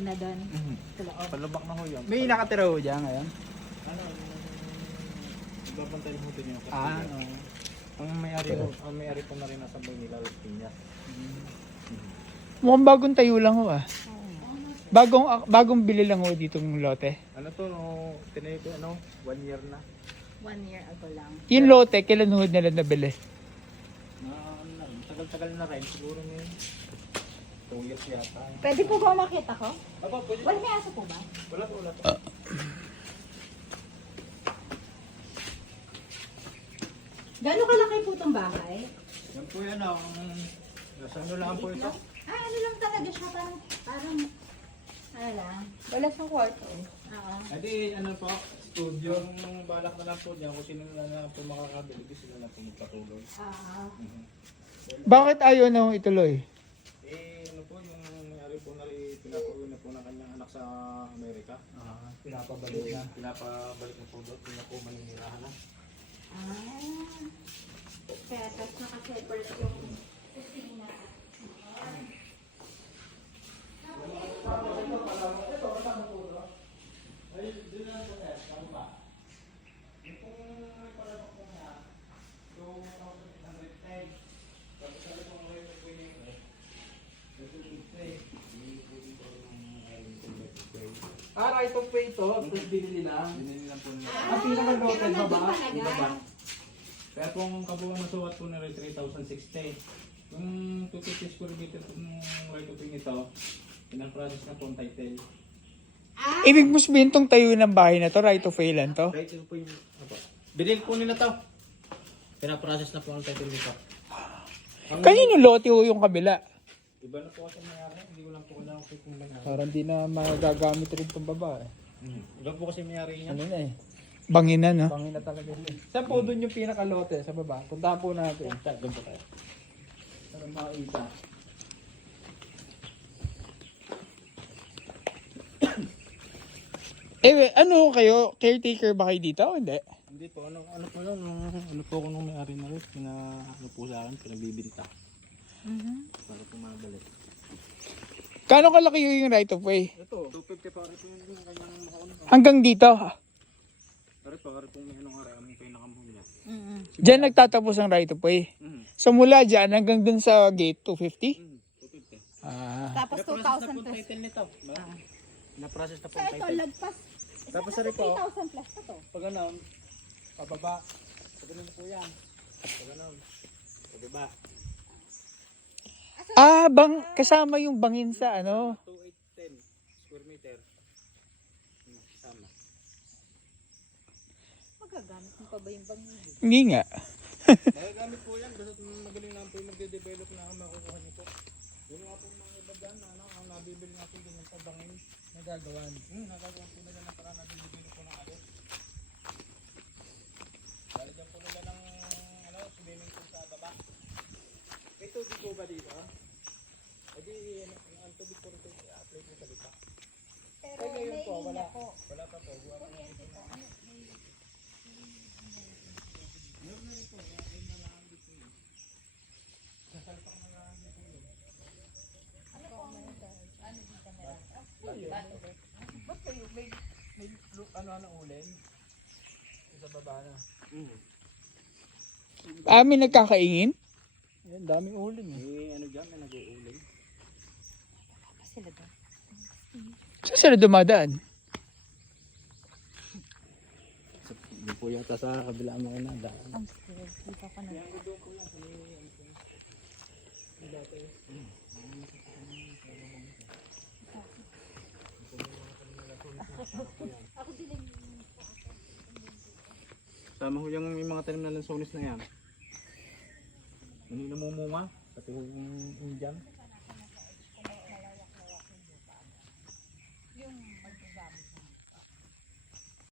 Na doon. Palubak na ho yan. May nakatira ho dyan ngayon? Ano, ibabantay mo din yung Ah, kapatid. Ang may-ari po na rin nasa Manila, Las Piñas. mukhang bagong tayo lang ho ah. Bagong bili lang ho ditong lote. Ano to, no, tinayo ko, 1 year na. 1 year ago lang. Yung lote, kailan ho nila nabili? Tagal-tagal na rin, siguro na yun. 2 years yata. Pwede po ba makita ko? Aba, pwede. Wala may aso po ba? Wala po. Gano'n kalaki po itong bahay? Yan po yan, nasa ano lang po ito. Ano lang talaga siya, parang, ano lang. Wala sa kwarto. Oo. Edi, ano po, studio. Yung balak na lang po niya, kung sino na lang po makakabili, di sila lang po magpatuloy. Bakit ayaw na ho ituloy? Ano po, yung may-ari po na rin, pinapauwi na po ng kanyang anak sa Amerika. Pinapabalik na. Pinapabalik na po doon, hindi na po maninirahan na. Kaya tapos naka-separate yung kusina. Right of way ito, tapos binili lang. Binili lang po nila. Ang pinaka-local ba ba? Ibaba. Kaya pong kabuuan na suwat po na rin 3,060. Yung 250 square meter po ng right of way nito, pinaprocess na po ang title. Ibig mo sabihin tong tayo ng bahay na to, right of way lang to? Right of way po. Binili po nila to. Pinaprocess na po ang title nito. Kanino lote ho yung kabila? Iba na po kasi mayari, hindi ko lang po kailangan po kung lang. Parang di na magagamit rin itong babae. Iba po kasi mayari niya. Ano na eh? Bangin na, no? Bangin na talaga ito. Saan po doon yung pinakalote sa baba? Puntahan po natin. Doon po tayo. Para makita. Ano kayo? Caretaker ba kayo dito o hindi? Hindi po, ano po yun? Ano po kung may-ari na rin, ano po sa akin, pinagbibinta. Para po mabalik. Kano kalaki yung right of way? Ito, 250 pa rin po yung kanyang makauna. Hanggang dito. Pare po may anong araw, aming pinakamuhila. Diyan nagtatapos ang right of way. So mula dyan hanggang dun sa gate, 250? 250. Tapos 2,000 plus. Title nito. Na-process na po So ang ito, title. lagpas. Tapos sa rin po, 3,000 plus pa to. pag ano, pababa. Pag ano na po yan. Pag ano, pababa. Kasama yung bangin sa ano? 2810 square meter. Kasama. Magagamit mo pa ba yung bangin? Hindi nga. Magagamit po yan. Basta magaling naman po yung magde-develop na makukuha niyo po. Yung nga po mga iba dyan, ang nabibili natin din yung pabangin. Nagagawan. Nagagawa po nila na para nabibili po ng alis. Dahil dyan po nila ng swimming pool sa baba. May tubig po ba dito? Hindi, ang tubig po rito, apply po sa lipa. Pero Ngayon may po, linya po. wala pa po. Ba't kayo may ano ulen? Sa baba na. May nagkakaingin? Yan, daming ulen eh. Ano dyan, may nag-uuling. Sila doon. Saan sila dumadaan? Hindi po yata sa kabila ang mga nadaan. Ang scared. Dito ko na. Sama ko yung mga tanim na lansones na yan. Hindi namumunga, pati yung Indian.